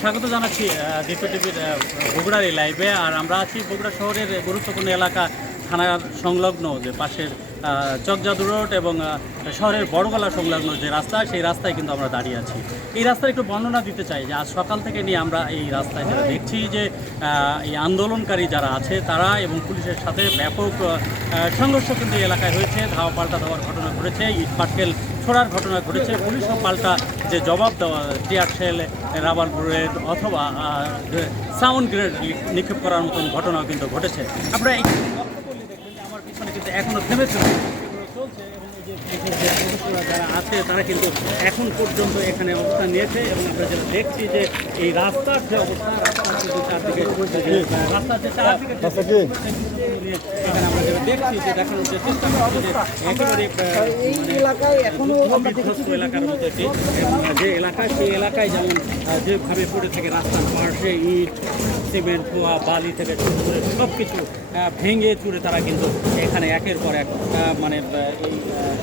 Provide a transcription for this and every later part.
স্বাগত জানাচ্ছি দ্বিতীয় টিভির বগুড়ার এই লাইভে আর আমরা আছি বগুড়া শহরের গুরুত্বপূর্ণ এলাকা, থানার সংলগ্ন যে পাশের চকজাদু রোড এবং শহরের বড়গলা সংলগ্ন যে রাস্তা, সেই রাস্তায় কিন্তু আমরা দাঁড়িয়ে আছি। এই রাস্তার একটু বর্ণনা দিতে চাই যে আজ সকাল থেকে নিয়ে আমরা এই রাস্তায় যেটা দেখছি যে এই আন্দোলনকারী যারা আছে তারা এবং পুলিশের সাথে ব্যাপক সংঘর্ষ কিন্তু এলাকায় হয়েছে। ধাওয়া পাল্টা দেওয়ার ঘটনা ঘটেছে, ইট পাটকেল ছোড়ার ঘটনা ঘটেছে পুলিশও পাল্টা যে জবাব দেওয়া, টিয়ার শেল, রাবার গ্রেড অথবা সাউন্ড গ্রেড নিক্ষেপ করার মতন ঘটনাও কিন্তু ঘটেছে। আমরা এই লক্ষ্য করলে দেখবেন যে এখনও থেমেছে না। চলছে এবং এই যে সদস্যরা যারা আছে তারা কিন্তু এখন পর্যন্ত এখানে অবস্থান নিয়েছে এবং আমরা যেটা দেখছি যে এই রাস্তার যে অবস্থা রাস্তার কিন্তু চারদিকে রাস্তার যে চারদিকে যে এখানে আমরা যেটা দেখছি যে দেখানোর যে চেষ্টা করছি যে একেবারে আহ, এই এলাকায় এখনও বিধ্বস্ত এলাকার মধ্যে একটি যে এলাকা সেই এলাকায় যেমন যেভাবে পড়ে থাকে রাস্তার পাশে ইট সিমেন্ট খোয়া বালি থেকে শুরু করে সব কিছু ভেঙে চুরে তারা কিন্তু এখানে একের পর এক মানে এই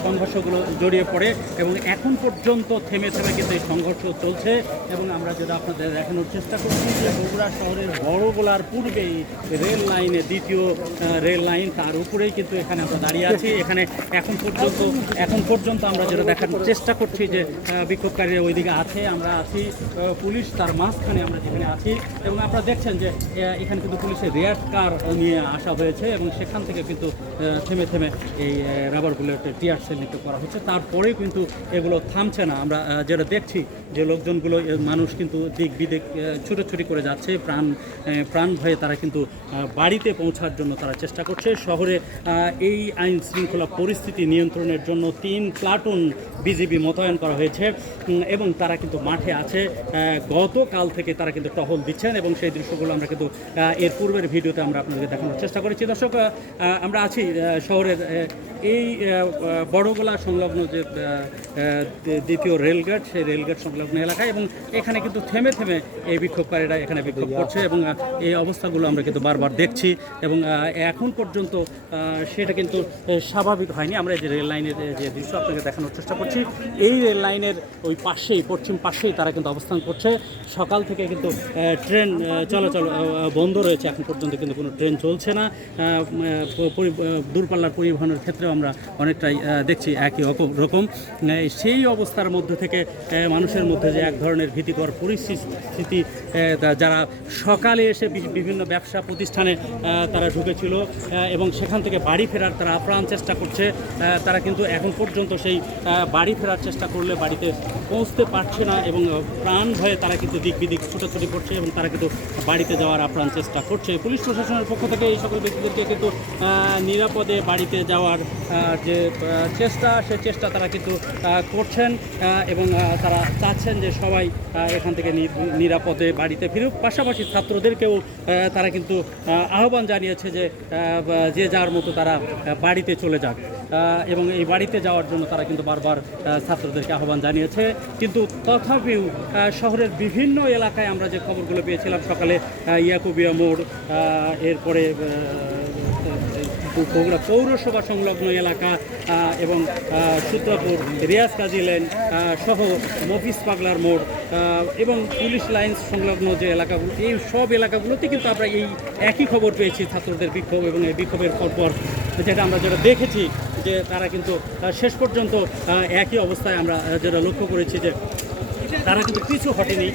সংঘর্ষগুলো জড়িয়ে পড়ে এবং এখন পর্যন্ত থেমে থেমে কিন্তু এই সংঘর্ষ চলছে এবং আমরা যেটা আপনাদের দেখানোর চেষ্টা করছি যে বগুড়া শহরের বড়গোলার পূর্বেই রেল লাইনে দ্বিতীয় রেল লাইন, তার উপরেই কিন্তু এখানে আমরা দাঁড়িয়ে আছি। এখানে এখন পর্যন্ত এখন পর্যন্ত আমরা যেটা দেখানোর চেষ্টা করছি যে বিক্ষোভকারীরা ওইদিকে আছে, আমরা আছি পুলিশ তার মাঝখানে আমরা যেখানে আছি এবং আপনারা দেখছেন যে এখানে কিন্তু পুলিশের রেয়ার কার নিয়ে আসা হয়েছে এবং সেখান থেকে কিন্তু থেমে থেমে এই রাবার বুলেট টিয়ার সেল করা হচ্ছে। তারপরেও কিন্তু এগুলো থামছে না। আমরা যেটা দেখছি যে লোকজনগুলো মানুষ কিন্তু দিক বিদিক ছুটোছুটি করে যাচ্ছে। প্রাণ প্রাণ ভয়ে তারা কিন্তু বাড়িতে পৌঁছার জন্য তারা চেষ্টা করছে। শহরে এই আইন শৃঙ্খলা পরিস্থিতি নিয়ন্ত্রণের জন্য তিন প্লাটুন বিজিবি মোতায়েন করা হয়েছে এবং তারা কিন্তু মাঠে আছে। গতকাল থেকে তারা কিন্তু টহল দিচ্ছেন এবং সেই দৃশ্যগুলো আমরা কিন্তু এর পূর্বের ভিডিওতে আমরা আপনাদেরকে দেখানোর চেষ্টা করেছি। দর্শক আমরা আছি শহরের এই বড়গোলা সংলগ্ন যে দ্বিতীয় রেলগেট সেই রেলগেট সংলগ্ন এলাকায় এবং এখানে কিন্তু থেমে থেমে এই বিক্ষোভকারীরা এখানে বিক্ষোভ করছে এবং এই অবস্থাগুলো আমরা কিন্তু বারবার দেখছি এবং এখন পর্যন্ত সেটা কিন্তু স্বাভাবিক হয়নি। আমরা এই যে রেল লাইনের যে দৃশ্য আপনাকে দেখানোর চেষ্টা করছি এই রেল লাইনের ওই পাশেই পশ্চিম পাশেই তারা কিন্তু অবস্থান করছে। সকাল থেকে কিন্তু ট্রেন চলাচল আহ, বন্ধ রয়েছে। এখন পর্যন্ত কিন্তু কোনো ট্রেন চলছে না। দূরপাল্লার পরিবহনের ক্ষেত্রেও আমরা অনেকটাই দেখছি একই রকম- সেই অবস্থার মধ্যে থেকে মানুষের মধ্যে যে এক ধরনের ভীতিকর পরিস্থিতি যারা সকালে এসে বিভিন্ন ব্যবসা প্রতিষ্ঠানে তারা ঢুকেছিল এবং সেখান থেকে বাড়ি ফেরার তারা আপ্রাণ চেষ্টা করছে তারা কিন্তু এখন পর্যন্ত সেই বাড়ি ফেরার চেষ্টা করলে বাড়িতে পৌঁছতে পারছে না এবং প্রাণ ভয়ে তারা কিন্তু দিক বিদিক ছুটোছুটি করছে এবং তারা কিন্তু বাড়িতে যাওয়ার আপ্রাণ চেষ্টা করছে। পুলিশ প্রশাসনের পক্ষ থেকে এই সকল ব্যক্তিদেরকে কিন্তু নিরাপদে বাড়িতে যাওয়ার যে চেষ্টা, সে চেষ্টা তারা কিন্তু করছেন এবং তারা চাচ্ছেন যে সবাই এখান থেকে নিরাপদে বাড়িতে ফিরুক। পাশাপাশি ছাত্রদেরকেও তারা কিন্তু আহ্বান জানিয়েছে যে যে যার মতো তারা বাড়িতে চলে যাক। এবং এই বাড়িতে যাওয়ার জন্য তারা কিন্তু বারবার ছাত্রদেরকে আহ্বান জানিয়েছে। কিন্তু তথাপিও শহরের বিভিন্ন এলাকায় আমরা যে খবরগুলো পেয়েছিলাম সকালে ইয়াকুবিয়া মোড় এরপরে বগুড়া পৌরসভা সংলগ্ন এলাকা এবং সূত্রাপুর, রিয়াজ কাজী লেন সহ মফিস পাগলার মোড় এবং পুলিশ লাইন সংলগ্ন যে এলাকাগুলো এই সব এলাকাগুলোতে কিন্তু আমরা এই একই খবর পেয়েছি ছাত্রদের বিক্ষোভ এবং এই বিক্ষোভের পরপর, যেটা আমরা যেটা দেখেছি যে তারা কিন্তু শেষ পর্যন্ত একই অবস্থায় আমরা যেটা লক্ষ্য করেছি যে তারা কিন্তু পিছু হটেনি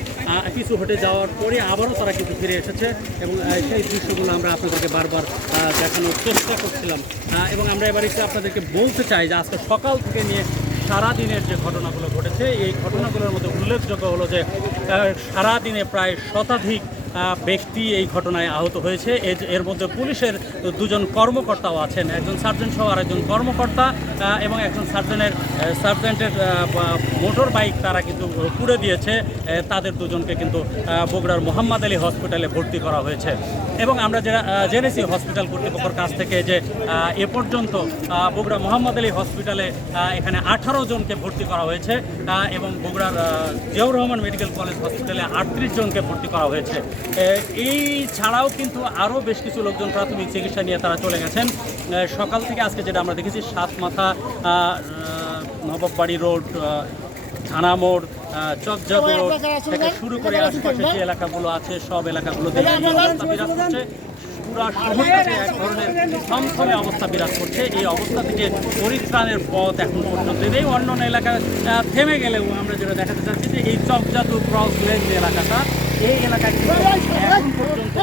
পিছু হটে যাওয়ার পরে আবারও তারা কিন্তু ফিরে এসেছে এবং সেই দৃশ্যগুলো আমরা আপনাদেরকে বারবার দেখানোর চেষ্টা করছিলাম। এবং আমরা এবার একটু আপনাদেরকে বলতে চাই যে আজকে সকাল থেকে নিয়ে সারাদিনের যে ঘটনাগুলো ঘটেছে, এই ঘটনাগুলোর মধ্যে উল্লেখযোগ্য হলো যে সারাদিনে প্রায় শতাধিক ব্যক্তি এই ঘটনায় আহত হয়েছে। এর- মধ্যে পুলিশের দুজন কর্মকর্তাও আছেন। একজন সার্জেন্ট সহ আর একজন কর্মকর্তা এবং একজন সার্জেনের সার্জেন্টের মোটর বাইক তারা কিন্তু পুড়ে দিয়েছে। তাদের দুজনকে কিন্তু বগুড়ার মোহাম্মদ আলী হসপিটালে ভর্তি করা হয়েছে। এবং আমরা যেটা জেনেছি হসপিটাল কর্তৃপক্ষের কাছ থেকে যে এ পর্যন্ত বগুড়া মোহাম্মদ আলী হসপিটালে এখানে আঠারো জনকে ভর্তি করা হয়েছে এবং বগুড়ার জিয়াউর রহমান মেডিকেল কলেজ হসপিটালে আটত্রিশ জনকে ভর্তি করা হয়েছে। এই ছাড়াও কিন্তু আরও বেশ কিছু লোকজন প্রাথমিক চিকিৎসা নিয়ে তারা চলে গেছেন। সকাল থেকে আজকে যেটা আমরা দেখেছি সাত মাথা নবাববাড়ি রোড থানা মোড় চকজাদু রোড থেকে শুরু করে আশপাশে যে এলাকাগুলো আছে সব এলাকাগুলোতে এই অবস্থা বিরাজ করছে। পুরা শহরটাতে এক ধরনের থমথমে অবস্থা বিরাজ করছে। এই অবস্থা থেকে পরিত্রাণের পথ এখন পর্যন্ত নেই। অন্য এলাকা থেমে গেলেও আমরা যেটা দেখাতে চাচ্ছি যে এই চকজাদু ক্রস লেন যে এলাকাটা এই এলাকায় পর্যন্ত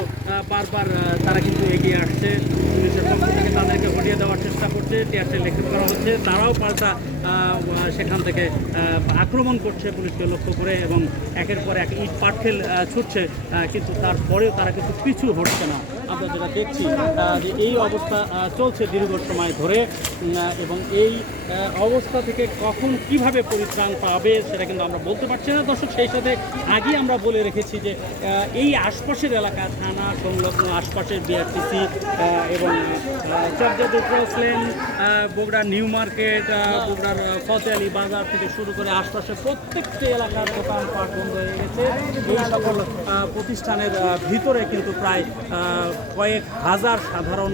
বারবার তারা কিন্তু এগিয়ে আসছে। পুলিশের পক্ষ থেকে তাদেরকে হটিয়ে দেওয়ার চেষ্টা করছে টিয়ারসে লেখিত করা হচ্ছে। তারাও পাল্টা সেখান থেকে আক্রমণ করছে পুলিশকে লক্ষ্য করে এবং একের পর এক ইট পাটকেল ছুটছে কিন্তু তারপরেও তারা কিন্তু পিছু হটছে না। আমরা যেটা দেখছি যে এই অবস্থা চলছে দীর্ঘ সময় ধরে এবং এই অবস্থা থেকে কখন কীভাবে পরিত্রাণ পাবে সেটা কিন্তু আমরা বলতে পারছি না। দর্শক সেই সাথে আগেই আমরা বলে রেখেছি যে এই আশপাশের এলাকা থানা সংলগ্ন আশপাশের বিআরটিসি এবং চকজাদু ক্রসলেন নিউ মার্কেট বগুড়ার আহ, ফতেয়ালি বাজার থেকে শুরু করে আশপাশের প্রত্যেকটি এলাকার দোকানপাট বন্ধ হয়ে গেছে। এই সকল প্রতিষ্ঠানের ভিতরে কিন্তু প্রায় কয়েক হাজার সাধারণ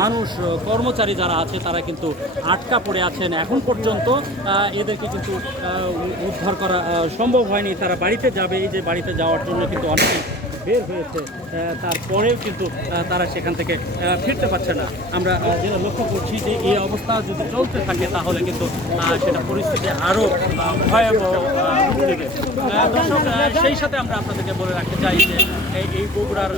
মানুষ কর্মচারী যারা আছে, তারা কিন্তু আটকা পড়ে আছেন। এখন পর্যন্ত এদেরকে কিন্তু উদ্ধার করা সম্ভব হয়নি। তারা বাড়িতে যাবে। এই যে বাড়িতে যাওয়ার জন্য কিন্তু অনেকে বের হয়েছে তারপরেও কিন্তু তারা সেখান থেকে ফিরতে পারছে না। আমরা যেটা লক্ষ্য করছি যে এই অবস্থা যদি চলতে থাকে, তাহলে কিন্তু সেটা পরিস্থিতি আরও ভয়াবহ দর্শক সেই সাথে আমরা আপনাদেরকে বলে রাখতে চাই যে এই বগুড়ার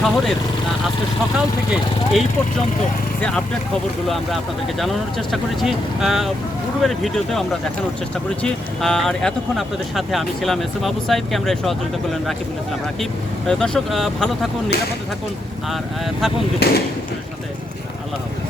শহরের আজকে সকাল থেকে এই পর্যন্ত যে আপডেট খবরগুলো আমরা আপনাদেরকে জানানোর চেষ্টা করেছি পূর্বের ভিডিওতেও আমরা দেখানোর চেষ্টা করেছি। আর এতক্ষণ আপনাদের সাথে আমি ছিলাম এস এম আবু সাইদ, ক্যামেরায় সহযোগিতা করলেন রাকিবুল ইসলাম রাকিব। দর্শক ভালো থাকুন, নিরাপদে থাকুন, আর থাকুন সাথে আল্লাহ হাফেজ।